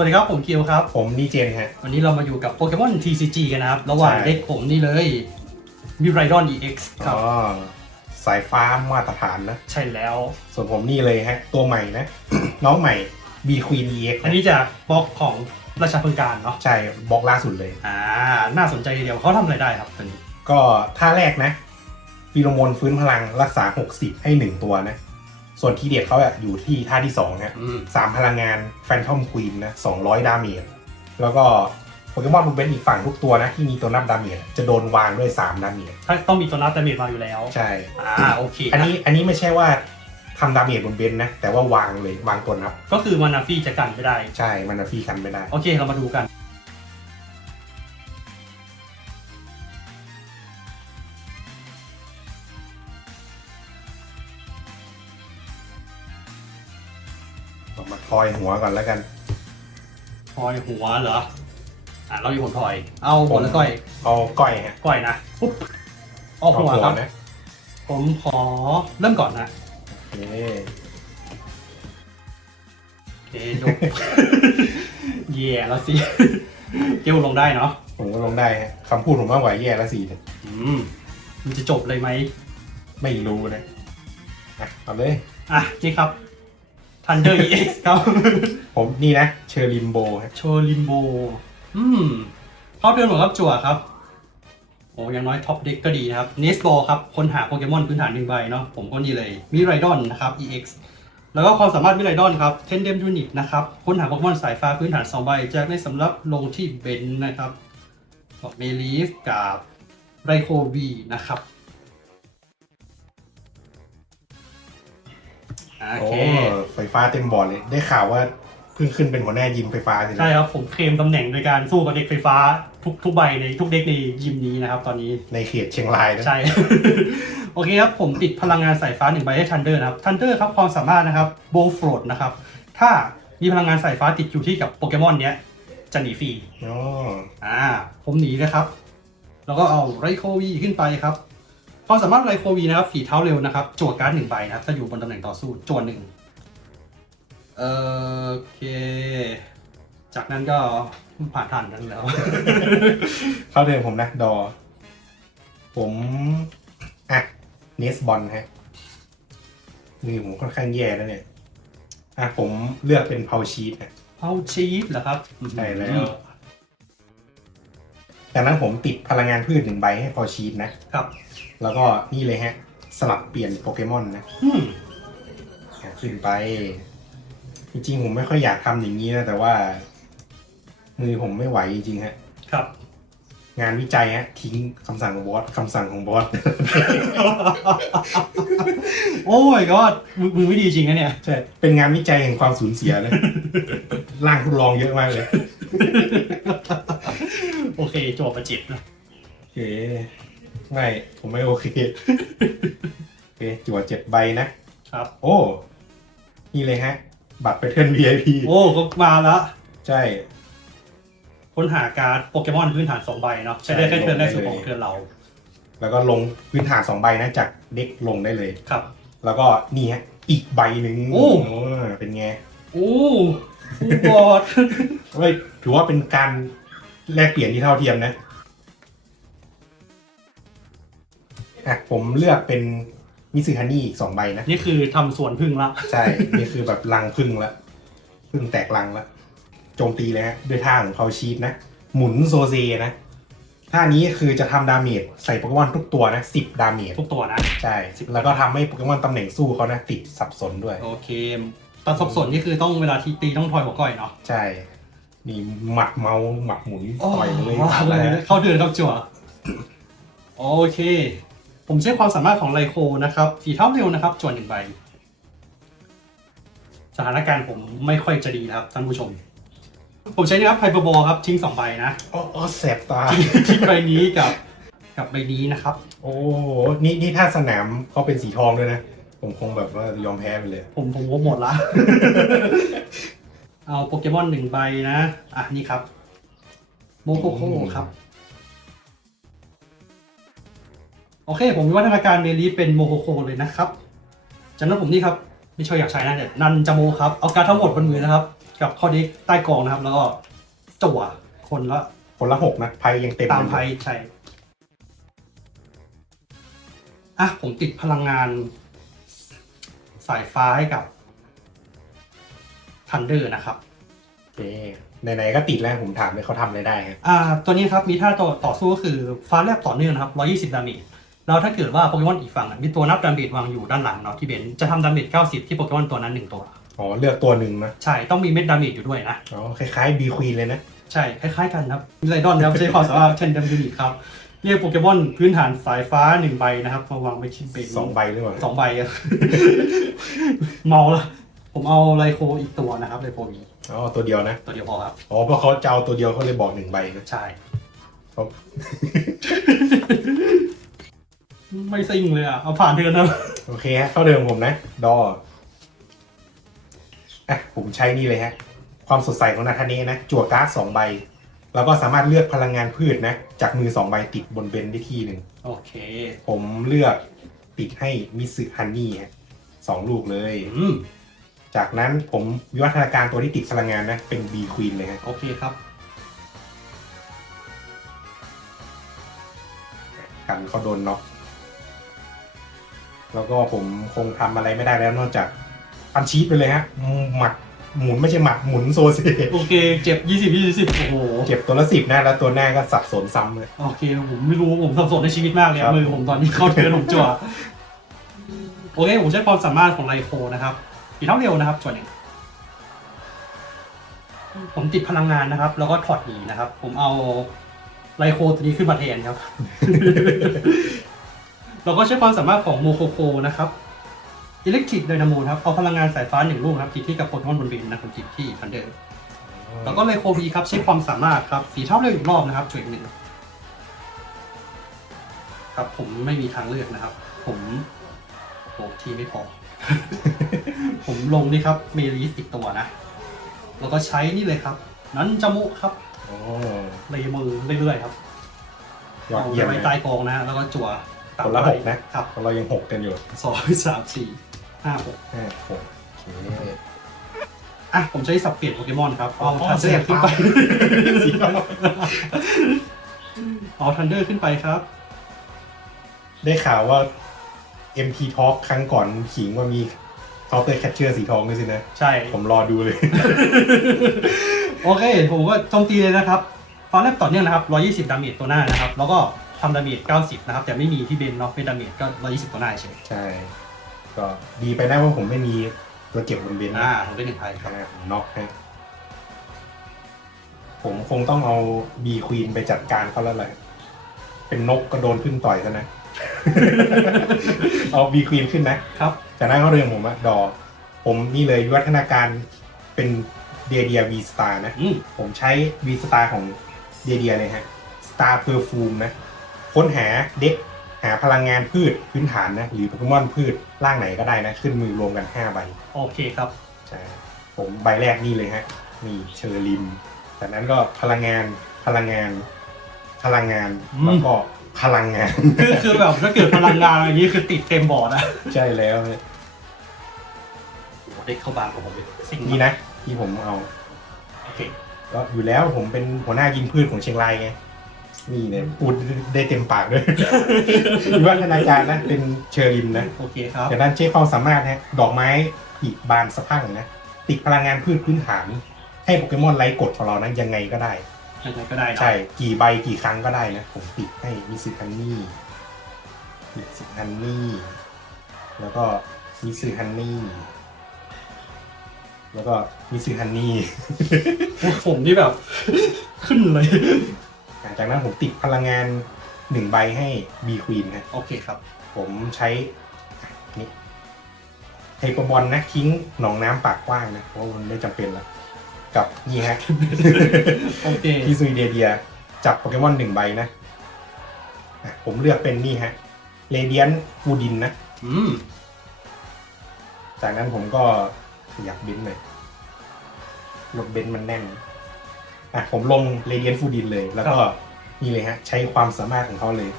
สวัสดีครับ ผมคิวครับ ผมดีเจนฮะ วันนี้เรามาอยู่กับโปเกมอน TCG กันนะครับ ระหว่างใช่ เด็กผมนี่เลยมิไรดอน EX ครับ อ๋อสายฟ้ามาตรฐานนะ ใช่แล้ว ส่วนผมนี่เลยฮะ ตัวใหม่นะ น้องใหม่ B Queen EX อันนี้จากบล็อกของราชาพึงการเนาะใช่บล็อกล่าสุดเลย อ่า น่าสนใจทีเดียวเขาทำอะไรได้ครับตัวนี้ก็ท่าแรกนะฟีโรโมนฟื้นพลังรักษา 60 ให้ 1 ตัวนะ ส่วนทีเด็ดเขาอะอยู่ที่ท่าที่2ฮะอืมสามพลังงานแฟนทอมควีนนะ200ดาเมจแล้วก็โปเกมอนบุเป็นอีกฝั่งทุกตัวนะ ที่มีตัวนับดาเมจจะโดนวางด้วย3ดาเมจถ้าต้องมีตัวนับดาเมจมาอยู่แล้ว ใช่อ่าโอเค อันนี้อันนี้ไม่ใช่ว่าทำดาเมจบนเบนนะ แต่ว่าวางเลยวางตัวนับ ก็คือมานาฟี่จะกันไม่ได้ ใช่มันฟรีกันไม่ได้ โอเคเรามาดูกัน ผมมาทอยหัวก่อนแล้วกันทอยหัวเหรอ อ่าเราอยู่ผมทอย เอาหัวแล้วก้อย เอาก้อยฮะก้อยนะปุ๊บออกหัวครับ นะผมขอเริ่มก่อนนะโอเคโอเคจบแย่แล้วสิ เกี่ยวลงได้เนาะ ผมก็ลงได้ฮะคำพูดผมมากกว่าแย่ละสี่เนี่ยอืม มันจะจบเลยไหม ไม่รู้นะอะเอาเลย อะนี่ครับ Thunder EX ครับผมนี่นะเชอร์ลิมโบฮะโชลิมโบ อืมเข้าเดือนหมดครับจั่วครับ โอ้อยังน้อยท็อปเด็กก็ดีนะครับเนสบอลครับค้นหาโปเกมอนพื้นฐานหนึ่งใบเนาะผมก็นี่เลยมิไรดอนนะครับ EX แล้วก็ความสามารถมิไรดอนครับเทนเดมยูนิตนะครับค้นหาโปเกมอนสายฟ้าพื้นฐาน2ใบแจกในสำหรับลงที่เบนซ์นะครับกับเมลีฟกับไรโคบีนะครับ โอโอ้เค ไฟฟ้าเต็มบอร์ดเลย ได้ข่าวว่าเพิ่งขึ้นเป็นหัวหน้ายิมไฟฟ้าใช่ไหมใช่ครับ ผมเคลมตำแหน่งโดยการสู้กับเด็กไฟฟ้าทุกทุกใบในทุกเด็กในยิมนี้นะครับ ตอนนี้ ในเขตเชียงรายนะ ใช่ โอเคครับ ผมติดพลังงานสายฟ้าหนึ่งใบให้ทันเดอร์นะครับทันเดอร์ครับความสามารถนะครับโบว์โฟลดนะครับ ถ้ามีพลังงานสายฟ้าติดอยู่ที่กับโปเกมอนเนี้ยจะหนีฟรี อ๋อ อ่า ผมหนีนะครับ แล้วก็เอาไรโควีขึ้นไปครับ ความสามารถไรโควีนะครับฝีเท้าเร็วนะครับจวดการ์ดหนึ่งใบนะครับ ถ้าอยู่บนตำแหน่งต่อสู้จวดหนึ่งเอ่อโอเค จากนั้นก็ผ่านทันนั้นแล้ว เข้าเดิมผมนะดอ ผมอะเนสบอลฮะมือผมค่อนข้างแย่แล้วเนี่ยอะผมเลือกเป็นเพาชีตนะเฮาชีฟเหรอครับใช่แล้ว จากนั้นผมติดพลังงานพืชหนึ่งใบให้เพาชีตนะครับ แล้วก็นี่เลยฮะ สลับเปลี่ยนโปเกมอนนะอืมอะขึ้นไป จริงๆ ผมไม่ค่อยอยากทำอย่างนี้นะ แต่ว่า มือผมไม่ไหวจริงๆฮะ ครับ งานวิจัยฮะ ทิ้งคำสั่งของบอสคำสั่งของบอส โอ้ยก็มือไม่ดีจริงนะเนี่ย ใช่ เป็นงานวิจัยแห่งความสูญเสียเลย ร่างทดลองเยอะมากเลย โอเคจบประจิตนะโอเค ไม่ ผมไม่โอเค โอเคจั่วเจ็ดใบนะ ครับ โอ้ นี่เลยฮะ บัตรไปเทิร์น VIP โอ้ก็มาแล้วใช่ ค้นหาการ์ดโปเกมอนพื้นฐานสองใบเนาะใช้ได้แค่เทิร์นแรกสุดลงได้เลยของเทิร์นเราแล้วก็ลงพื้นฐานสองใบนะจากเด็กลงได้เลย ครับ แล้วก็นี่ฮะอีกใบหนึ่งโอ้เป็นไงโอ้ฟูบอดเฮ้ยถือว่าเป็นการแลกเปลี่ยนที่เท่าเทียมนะ อะผมเลือกเป็นมิซึฮันนี่อีกสองใบนะ นี่คือทำสวนพึ่งละ ใช่ นี่คือแบบรังพึ่งละพึ่งแตกรังละโจมตีเลยฮะด้วยท่าของเขาชีตนะ หมุนโซเซนะ ท่านี้คือจะทำดาเมจใส่โปเกมอนทุกตัวนะสิบดาเมจทุกตัวนะ ใช่ แล้วก็ทำให้โปเกมอนตำแหน่งสู้เขานะ ติดสับสนด้วย โอเคตอนสับสนนี่คือต้องเวลาทีตีต้องทอยหัวก้อยเนาะใช่ นี่หมัดเมาหมัดหมุนต่อยเลยว้าวอะไรนะ เข้าเดือนครับจั่วโอเค ผมใช้ความสามารถของไลโคนะครับฝีเท้าเร็วนะครับจวนหนึ่งใบ สถานการณ์ผมไม่ค่อยจะดีนะครับท่านผู้ชม ผมใช้นะครับไฮเปอร์บอลครับทิ้งสองใบนะอ๋ออ๋อแสบตาทิ้งทิ้งใบนี้กับกับใบนี้นะครับ โอ้โหนี่นี่ถ้าสนามเขาเป็นสีทองด้วยนะ ผมคงแบบว่ายอมแพ้ไปเลย ผมผมว่าหมดละ เอาโปเกมอนหนึ่งใบนะ อะนี่ครับ โมโคโคครับ โอเค ผมมีวัฒนาการเมลีเป็นโมโคโคเลยนะครับจากนั้นผมนี่ครับไม่ช่วยอยากใช้นะเดี๋ยวนันจาโมครับ เอาการดทั้งหมดบนมือนะครับ กับข้อนี้ใต้กองนะครับ แล้วก็จั่วคนละคนละหกนะไพ่ยังเต็มตามเลยไพ่ใช่อะผมติดพลังงาน สายฟ้าให้กับทันเดอร์นะครับโอเคไหนๆก็ติดแล้วผมถามเลยเขาทำอะไรได้ฮะอ่า ตัวนี้ครับมีท่าต่อต่อสู้ก็คือฟ้าแลบต่อเนื่องนะครับ120ดาเมจ แล้วถ้าเกิดว่าโปเกมอนอีกฝั่งอะมีตัวนับดาเมจวางอยู่ด้านหลังเนาะที่เบนจะทำดาเมจ90 ที่โปเกมอนตัวนั้นหนึ่งตัว อ๋อเลือกตัวหนึ่งนะใช่ต้องมีเม็ดดาเมจอยู่ด้วยนะ อ๋อคล้ายๆบีควีนเลยนะ ใช่คล้ายๆกันครับไรดอนนะครับใช้ความสามารถเช่นดัมยูนิตครับเรียกโปเกมอนพื้นฐานสายฟ้าหนึ่งใบนะครับมาวางไว้ชิ้นเป็นสองใบหรือเปล่าสองใบอะ เมาละผมเอาไลโคอีกตัวนะครับไลโคมีอ๋อตัวเดียวนะ ตัวเดียวพอครับอ๋อเพราะเขาจะเอาตัวเดียวเขาเลยบอกหนึ่งใบนะ ใช่ ครับ ไม่ซิงเลยอะ เอาผ่านเดือนนะโอเคฮะเข้าเดิมผมนะ ดออะผมใช้นี่เลยฮะ ความสดใสของนาธาเนะนะ จั่วการ์ดสองใบ แล้วก็สามารถเลือกพลังงานพืชนะ จากมือสองใบติดบนเบนได้ที่หนึ่ง โอเค ผมเลือกติดให้มิสึฮันนี่ฮะสองลูกเลย อืมจากนั้นผมวิวัฒนาการตัวที่ติดพลังงานนะ เป็นบีควีนเลยฮะ โอเคครับ กันเขาโดนน็อก แล้วก็ผมคงทำอะไรไม่ได้แล้วนอกจากอันชีตไปเลยฮะหมัดหมุนไม่ใช่หมัดหมุนโซเซโอเค เจ็บยี่สิบยี่สิบโอ้โหเก็บตัวละสิบนะแล้วตัวหน้าก็สับสนซ้ำเลย โอเค ผมไม่รู้ผมสับสนในชีวิตมากเลยครัอะบมือผมตอนนี้เข้าเทิร์นผมจั่วโอเค ผมใช้ความสามารถของไลโคนะครับอีกเท่าเร็วนะครับส่วนหนึ่งผมติดพลังงานนะครับ แล้วก็ถอดหนีนะครับ ผมเอาไลโคตัวนี้ขึ้นมาแทนครับ แล้วก็ใช้ความสามารถของโมโคโคนะครับอิเล็กทริกไดนาโมครับเอาพลังงานสายฟ้าหนึ่งลูกนะครับติดที่กับโปเกมอนบนบินนะผมติดที่ทันเดอร์แล้วก็ไลโคบีครับใช้ความสามารถครับสีเท่าเร็วอีกรอบนะครับจุดหนึ่งครับผมไม่มีทางเลือกนะครับ ผมโอ้ทีไม่พอ ผมลงนี่ครับเมลีสอีกตัวนะ แล้วก็ใช้นี่เลยครับ นั้นจมุครับโอ้เลยมือเรื่อยๆครับยอดเอาเยี่ยมไว้เลยใต้กองนะแล้วก็จั่วตาม คนละไปหกนะครับเรายังหกกันอยู่สองสามสี่ห้าหกห้าหกโอเคอะผมใช้สับเปลี่ยนโปเกมอนครับเอาอ๋อทันเดอร์ขึ้นไปเสียงเอาทันเดอร์ขึ้นไปครับ ได้ข่าวว่า MT Talk ครั้งก่อนขิงว่ามีเคาน์เตอร์แคชเชอร์สีทองด้วยสินะ ใช่ ผมรอดูเลย โอเค ผมก็โจมตีเลยนะครับตอนแรกต่อเนื่องนะครับ 120 ดาเมจตัวหน้านะครับ แล้วก็ ทำดาเมจ90 นะครับ แต่ไม่มีที่เบนเนาะเป็นดาเมจก็ 120ตัวหน้าเฉยใช่ ก็ดีไปนะว่าผมไม่มีตัวเก็บบนเบนซ์อ่านะผมได้หนึ่งไทยครับอ่าผมน็อกฮะผมคงต้องเอาบีควีนไปจัดการเขาแล้วแหละเป็นนกก็โดนพึ่งต่อยซะนะ เอาบีควีนขึ้นนะครับ จากนั้นเขาเรียงผมอะดอ ผมนี่เลยวิวัฒนาการเป็นเดียเดียวีสตาร์นะ อืมผมใช้วีสตาร์ของเดียเดียเลยฮะ สตาร์เพอร์ฟูมนะ ค้นหาเด็กหาพลังงานพืชพื้นฐานนะ หรือโปเกมอนพืชร่างไหนก็ได้นะ ขึ้นมือรวมกัน 5 ใบโอเคครับใช่ผมใบแรกนี่เลยฮะนี่เชอร์ลิมจากนั้นก็พลังงานพลังงาน พลังงานอืม แล้วก็พลังงาน คือคือแบบถ้าเกิดพลังงานอย่างนี้คือติดเต็มบอร์ดอะใช่แล้วฮะเด็กเข้าบางของผมเลยสิ่งนี่นะที่ผมเอา โอเคก็อยู่แล้วผมเป็นหัวหน้ายิงพืชของเชียงรายไง นี่เนี่ยพูดได้เต็มปากด้วยวิวัฒนาการนะเป็นเชอร์ลิมนะโอเคครับจากนั้นเช็คความสามารถนะดอกไม้ปีกบานสะพรั่งนะติดพลังงานพืชพื้นฐาน ให้โปเกมอนไร้กฎของเรานะยังไงก็ได้ยังไงก็ได้เนอะใช่ กี่ใบกี่ครั้งก็ได้นะ ผมติดให้มิสึฮันนี่มิสึฮันนี่ แล้วก็มิสึฮันนี่แล้วก็มิสึฮันนี่ผมนี่แบบ ขึ้นเลย หลังจากนั้นผมติดพลังงานหนึ่งใบให้บีควีนนะโอเคครับ ผมใช้นี่ไฮเปอร์บอลนะทิ้งหนองน้ำปากกว้างนะ เพราะว่ามันไม่จำเป็นละกับนี่ฮะโอเคที่ซุยเดียเดีย จับโปเกมอนหนึ่งใบนะอะผมเลือกเป็นนี่ฮะเรเดียนฟูดินนะอืมจากนั้นผมก็อยากเบนซ์เลยรถเบนซ์มันแน่น อะผมลงเรเดียนฟูดินเลย แล้วก็นี่เลยฮะ ใช้ความสามารถของเขาเลย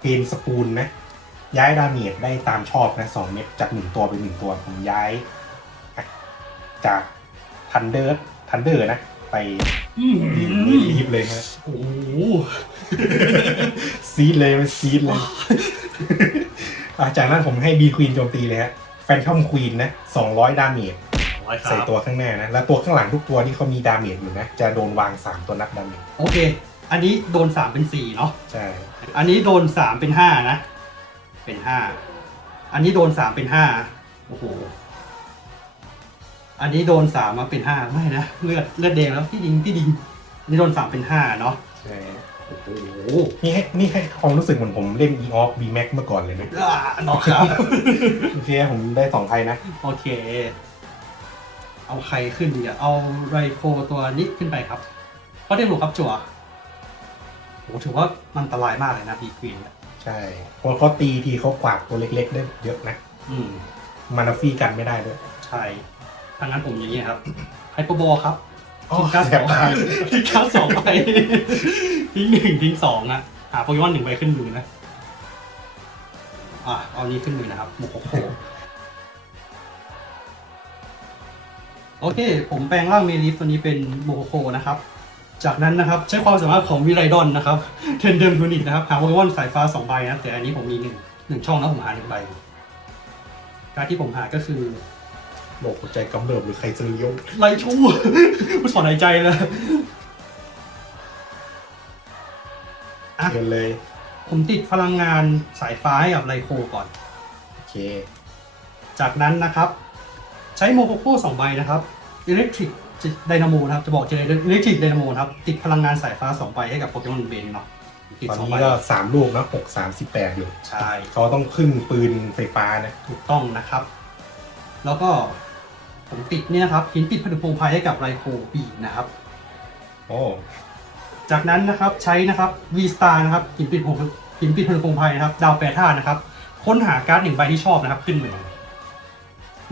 เพนสปูลนะ ย้ายดาเมจได้ตามชอบนะสองเม็ดจากหนึ่งตัวเป็นหนึ่งตัว ผมย้ายอะจากทันเดอร์ทันเดอร์นะ ไปอืมรีบเลยฮะโอ้โหซีดเลยมันซีดเลยอะจากนั้นผมให้บีควีนโจมตีเลยฮะแฟนทอมควีนนะ200ดาเมจ ร้อยครัใส่บตัวข้างหน้านะ แล้วตัวข้างหลังทุกตัวที่เขามีดาเมจอยู่นะ จะโดนวาง 3 ตัวนับดาเมจโอเค อันนี้โดนสามเป็นสี่เนาะ ใช่ อันนี้โดนสามเป็นห้านะ เป็นห้า อันนี้โดนสามเป็นห้าโอ้โห อันนี้โดนสามมาเป็นห้าไม่นะเลือดเลือดแดงแล้วพี่ดิงพี่ดิงอันนี้โดนสามเป็นห้าเนาะ ใช่โอ้โหนี่ให้นี่ให้ความรู้สึกเหมือนผมเล่น e o f b max เมื่อก่อนเลยนะอ่าเนาะครับ โอเคผมได้2ไทยนะ โอเค เอาใครขึ้นดีอะเอาไรโคตัวนี้ขึ้นไปครับเพราะเดหลวครับจั่วโหถือว่ามันอันตรายมากเลยนะพีควีนใช่เพราะเขาตีทีเขากวาดตัวเล็กๆได้เยอะนะอืม มานาฟี่กันไม่ได้ด้วยใช่ทางนั้นผมอย่างนี้ครับไฮเปอร์บอลครับอ๋อทิ้งการ์ดแสสบองตาทิ้งการ์ดสองไปทิ้งหนึ่งทิ้งสองอะหาโปเกมอนหนึ่งไปขึ้นมือนะ อะเอานี้ขึ้นมือนะครับโมโคโค โอเค ผมแปลงร่างเมลิฟตัวนี้เป็นโมโคโคนะครับ จากนั้นนะครับใช้ความสามารถของวิไรดอนนะครับ เทนเดมยูนิตนะครับ หาโปเกมอนสายฟ้าสองใบนะ แต่อันนี้ผมมีหนึ่งหนึ่งช่องแล้วผมหาหนึ่งใบ การดที่ผมหาก็คือโลกหัวใจกำเริบหรือใครจะเลี้ยวไรชู่กูถอนหายใจเลยอะเกินเลย ผมติดพลังงานสายฟ้าให้กับไลโคก่อน โอเค จากนั้นนะครับ ใช้โมโคโค่สองใบนะครับอิเล็กทริกไดนาโมนะครับ จะบอกเจเนเรอิเล็กทริกไดนาโมครับ ติดพลังงานสายฟ้าสองใบให้กับโปเกมอนเบนเนาะติดตอนสองนี้ใบก็สามลูกนะหกสามสิบแปดอยู่ใช่ เขาต้องพึ่งปืนไฟฟ้านะถูกต้องนะครับ แล้วก็ผมติดเนี่ยนะครับหินปิดผนึกพงไพให้กับไลโคปีกนะครับ โอ้จากนั้นนะครับใช้นะครับ V Star นะครับหินปิดพงหินปิดพลพงไพนะครับ ดาวแปดท่านะครับ ค้นหาการ์ดหนึ่งใบที่ชอบนะครับ ขึ้นมือ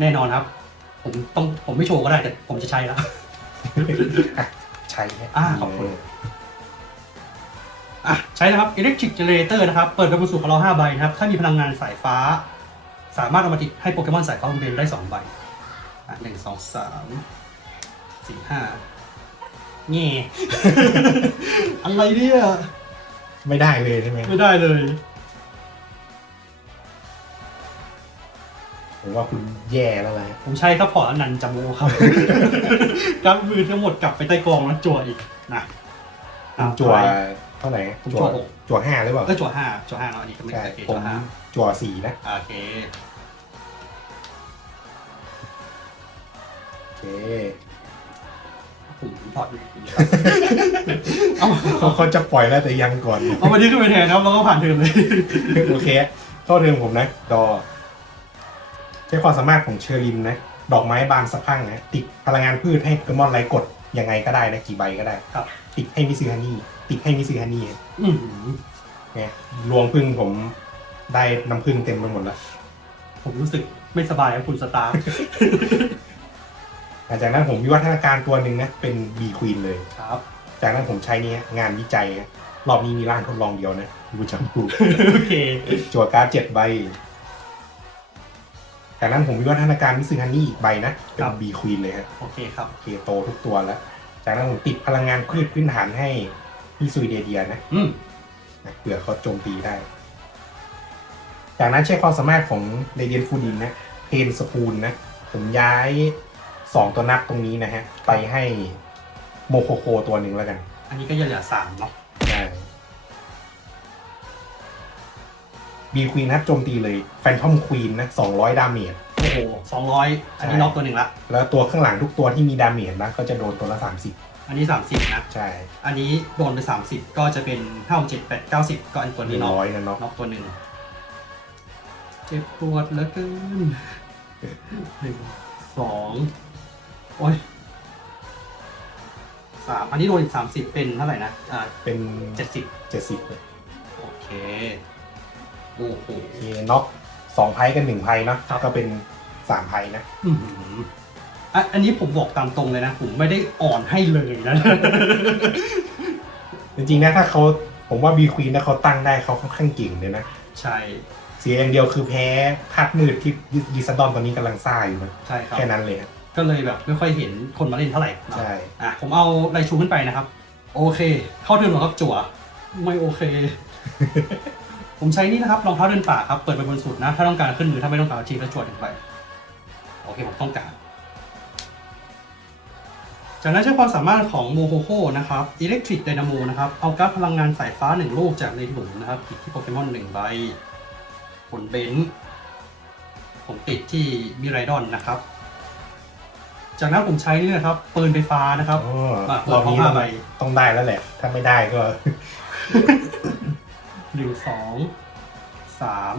แน่นอนครับ ผมต้องผมไม่โชว์ก็ได้แต่ผมจะใช้แล้วอะใช้ไหมอ่าขอบคุณ อะใช้นะครับ Electric Generator นะครับ เปิดไปบนสู่ของเรา5ใบนะครับ ถ้ามีพลังงานสายฟ้า สามารถเอามาติดให้โปเกมอนสายฟ้าบนเบนได้ 2 ใบ อะหนึ่งสองสามสี่ห้าเง่อะไรเนี่ย ไม่ได้เลยใช่ไหม ไม่ได้เลย ผมว่าคุณแย่แล้วแหละผมใช้ซัพพอร์ตอนันต์จาโมครับการมือทั้งหมดกลับไปใต้กองแล้วจั่วอีกนะอะจั่วไปเท่าไหร่ผมจั่วจั่วหก จั่วห้าหรือเปล่าเออจั่วห้าจั่วห้าเนาะอันนี้ก็ไม่ใช่โอเคผมจั่วห้าจั่วสี่นะโอเค โอเคผมถอดอยู่เอาเขาเขาจะปล่อยแล้วแต่ยังก่อน เอามาดีขึ้นไปแทนครับแล้วก็ผ่านเทิร์นเลย โอเค เข้าเทิงผมนะ ดอ ใช้ความสามารถของเชอรินนะ ดอกไม้บานสะพรังนะติดพลังงานพืชให้โปเกมอนไรกดยังไงก็ได้นะกี่ใบก็ได้ครับ ติดให้มิซึฮานี่ติดให้มิซึฮานี่อือหือไงรวงพึ่งผมได้น้ำพึ่งเต็มไปหมดแล้วผมรู้สึกไม่สบายครับคุณสตาร์หลังจากนั้นผมวิวัฒนาการตัวหนึ่งนะเป็นบีควีนเลยครับ จากนั้นผมใช้เนี้ยงานวิจัยนะรอบนี้มีร่างทดลองเดียวนะดูจังกูโอเคจั่วการ์ดเจ็ดใบ จากนั้นผมวิวัฒนาการมิซึฮันนี่อีกใบนะ เป็ครันบบีควีนเลยฮะโอเคครับโอเคโตทุกตัวแล้ว จากนั้นผมติดพลังงานพืชพื้นฐานให้พี่ซุยเดเดียนะ อืมนะเผื่อเขาโจมตีได้ จากนั้นใช้ความสามารถของเรเดียนฟูดินนะเพนสปูลนะ ผมย้ายสองตัวนักตรงนี้นะฮะ ไปให้โมโคโคตัวหนึ่งแล้วกัน อันนี้ก็จะเหลือสามเนาะ บีควีนนะโจมตีเลยแฟนทอมควีนนะสองร้อยดาเมจ โอ้โหสองร้อยอันนี้ใช่ น็อกตัวหนึ่งละ แล้วตัวข้างหลังทุกตัวที่มีดาเมจนะก็จะโดนตัวละสามสิบอันนี้สามสิบนะใช่อันนี้โดนไปสามสิบก็จะเป็นห้าเจ็ดแปดเก้าสิบก็อันตัวหนึ่นี้งน็อกร้อยนะเนาะน็อกตัวหนึ่งเจ็บปวดเหลือเกินหนึ่งสองโอ้ยสามอันนี้โดนอีกสามสิบเป็นเท่าไหร่นะ อ่าเป็นเจ็ดสิบเจ็ดสิบโอเค โอ้โหมีน็อกสองไพ่กันหนึ่งไพ่เนอะก็เป็นสามไพ่นะอื้อหืออะอันนี้ผมบอกตามตรงเลยนะ ผมไม่ได้อ่อนให้เลยนะ จริงๆนะถ้าเขาผมว่าบีควีนถ้าเขาตั้งได้เขาค่อนข้างเก่งเลยนะ ใช่เสียอย่างเดียวคือแพ้คาดมืดที่ดิสดอนตอนนี้กำลังซ่าอยู่นะใช่ครับ แค่นั้นเลยอะกก็เลยแบบไม่ค่อยเห็นคนมาเล่นเท่าไหร่เนอะใช่อะผมเอาไรชูขึ้นไปนะครับ โอเค เข้าเทิร์นของครับจั่วไม่โอเค ผมใช้นี่นะครับรองเท้าเดินป่าครับเปิดไปบนสุดนะ ถ้าต้องการขึ้นมือถ้าไม่ต้องการทีก็จั่วถึงไป โอเคผมต้องการ จากนั้นใช้ความสามารถของโมโ o โ o นะครับ Electric Dynamo นะครับเอาการ์ดพลังงานสายฟ้าหนึ่งลูกจากในถุงนะครับติดที่โปเกมอนหนึ่งใบผลเบนซ์ผมติดที่มิไรดอนนะครับ จากนั้นผมใช้นี่นะครับปืนไฟฟ้านะครับโอ้อะรอบนี้เราต้องเอาไปต้องได้แล้วแหละ ถ้าไม่ได้ก็ หนึ่งสองสาม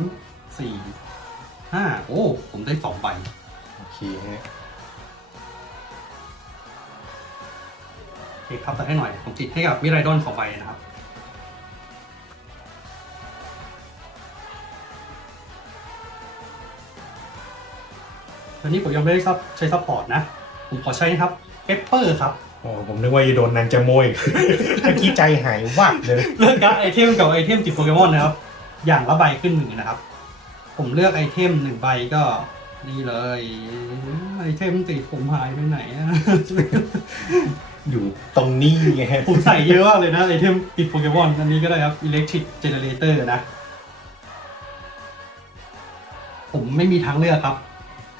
สี่ห้าโอ้ ผมได้สองใบโอเคฮะโอเคครับแต่ให้หน่อย ผมติดให้กับมิไรดอนสองใบนะครับ ตอนนี้ผมยังไม่ได้ซับใช้ซัพพอร์ตนะ ผมขอใช้นะครับเปปเปอร์ครับ โอ้ผมนึกว่าจะโดนนันจะโมยเมื่อกี้ใจหายวับเลยเลือกการ์ดไอเทมกับไอเทมติดโปเกมอนนะครับ อย่างละใบขึ้นหนึ่งนะครับ ผมเลือกไอเทมหนึ่งใบก็นี่เลยไอเทมติดผมหายไปไหนอะ อยู่ตรงนี้ไงฮะผมใส่เยอะมากเลยนะไอเทมติดโปเกมอนอันนี้ก็ได้ครับ Electric Generator นะ ผมไม่มีทางเลือกครับ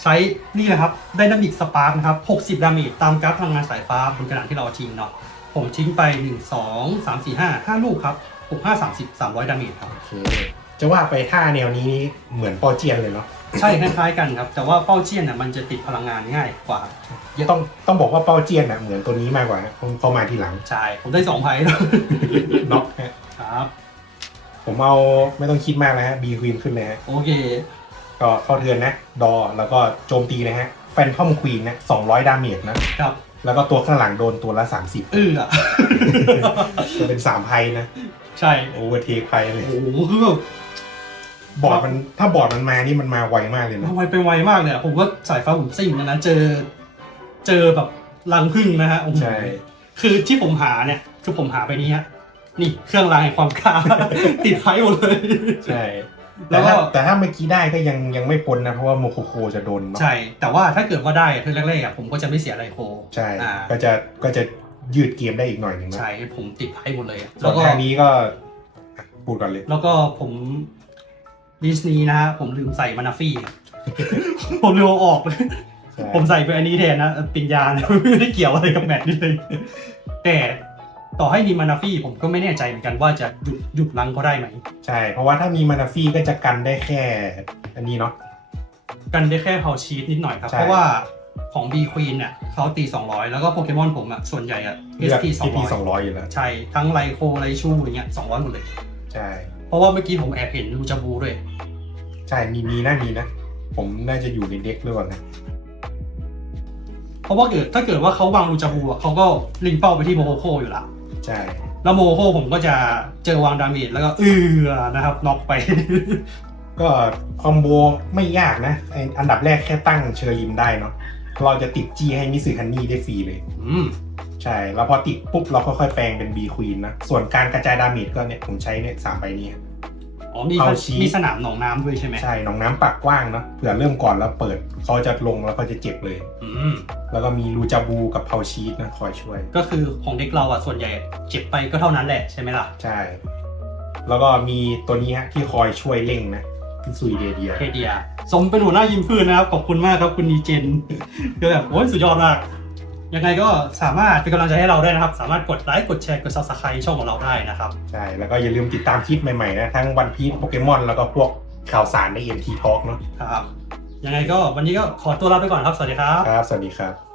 ใช้นี่นะครับ Dynamic Spark นะครับ 60 ดาเมจตามกราฟพลังงานสายฟ้าบนกระดานที่เราทิ้งเนาะผมทิ้งไป 1 2 3 4 5 5 ลูกครับ6 5 30 300 ดาเมจครับ โอเค จะว่าไปท่าแนวนี้นี่เหมือนเปอเจียนเลยเนาะใช่คล้ายๆกันครับ แต่ว่าเป้าเจียนน่ะมันจะติดพลังงานง่ายกว่า ต้องต้องบอกว่าเปาเจียนอะเหมือนตัวนี้มากกว่านะเพราะเข้ามาทีหลัง ใช่ ผมได้สองไพ่แล้วน็อกฮะครับ ผมเอาไม่ต้องคิดมากนะฮะบีควีนขึ้นเลยฮะโอเค ก็เข้าเทือนนะ ดอ แล้วก็โจมตีนะฮะ แฟนทอมควีนนะ200ดาเมจนะ ครับ แล้วก็ตัวข้างหลังโดนตัวละ30เอออะจะเป็น3ไพ่นะ ใช่โอเวอร์เทคไพ่เลย โอ้โหคือแบบบอร์ดมันถ้าบอร์ดมันมานี่มันมาไวมากเลยนะทำไมไปไวมากเลยอะผมว่าสายฟ้าผมซิ่งนะนะเจอ เจอแบบรังพึ่งนะฮะโอ้โหใช่ คือที่ผมหาเนี่ยคือผมหาไปนี้ฮะนี่เครื่องรางแห่งความกล้า ติดไพ่หมดเลย ใช่ แล้แต่วก็ ถ้าแต่ถ้าเมื่อกี้ได้ก็ยังยังไม่พ้นนะ เพราะว่าโมโคโคจะโดนเนาะใช่ แต่ว่าถ้าเกิดว่าได้อะเทอร์แรกๆอะผมก็จะไม่เสียไรโค ใช่ อ่า ก็จะก็จะยืดเกมได้อีกหน่อยหนึงนะใช่ผมติดไพ่หมดเลยอะส่แล้ววนก็ ทางนี้ก็อะพูดก่อนเลยแล้วก็ผมดิสนีย์นะฮะผมลืมใส่มานาฟี่ผมลืมเอาออกเลย ใช่ผมใส่เป็นอันนี้แทนนะปิญญาเนี่ยไม่ได้เกี่ยวอะไรกับแมตช์นี้เลย แต่ ต่อให้มีมานาฟี่ผมก็ไม่แน่ใจเหมือนกันว่าจะหยุดหยุดลังเขาได้ไหม ใช่ เพราะว่าถ้ามีมานาฟี่ก็จะกันได้แค่ อันนี้เนาะ กันได้แค่เฮาชีตนิดหน่อยครับ ใช่ เพราะว่าของ B Queen เนี่ยเขาตี 200 แล้วก็โปเกมอนผมอะส่วนใหญ่อะเลือก SP ที่พีสอง200ร้อยอยู่แล้ว ใช่ ทั้งไลโคไลชูอย่างเงี้ย200หมดเลย ใช่ เพราะว่าเมื่อกี้ผมแอบเห็นลูจาบูด้วย ใช่ มีมีนะมีนะ ผมน่าจะอยู่ในเด็กหรือเปล่านะ เพราะว่าเกิดถ้าเกิดว่าเขาวางลูจาบูอะเขาก็ลิงเป้าไปที่โมโคโคอยู่ละ ใช่ แล้วโมโคผมก็จะเจอวางดาเมจแล้วก็เออนะครับน็อกไป ก็คอมโบไม่ยากนะไอ้อันดับแรกแค่ตั้งเชอริมได้เนาะเราจะติดจีให้มิสึฮันนี่ได้ฟรีเลย อืมใช่แล้วพอติดปุ๊บเราค่อยๆแปลงเป็นบีควีนนะ ส่วนการกระจายดาเมจก็เนี่ย ผมใช้เนี่ยสามใบนี้ อ๋อมีเอาชี้มีสนามหนองน้ำด้วยใช่ไหมใช่หนองน้ำปากกว้างเนาะเผื่อเริ่มก่อนแล้วเปิดเขาจะลงแล้วก็จะเจ็บเลย อืมแล้วก็มีลูจาบูกับเพาชีสนะคอยช่วย ก็คือของเด็กเราอะส่วนใหญ่เจ็บไปก็เท่านั้นแหละใช่ไหมล่ะใช่ แล้วก็มีตัวนี้ฮะที่คอยช่วยเร่งนะคือซุยเดเดียเคเดียสมเป็นหัวหน้ายิมพืนนะครับ ขอบคุณมากครับคุณนีเจนก็แบบโอ้ยสุดยอดมาก ยังไงก็สามารถเป็นกำลังใจให้เราได้นะครับ สามารถกดไลค์กดแชร์กด subscribe ช่องของเราได้นะครับใช่ แล้วก็อย่าลืมติดตามคลิปใหม่ๆนะ ทั้งวันพี e โปเกมอนแล้วก็พวกข่าวสารใน MT Talk เนาะครับยังไงก็วันนี้ก็ขอตัวลาไปก่อนครับ สวัสดีครับ ครับ สวัสดีครับ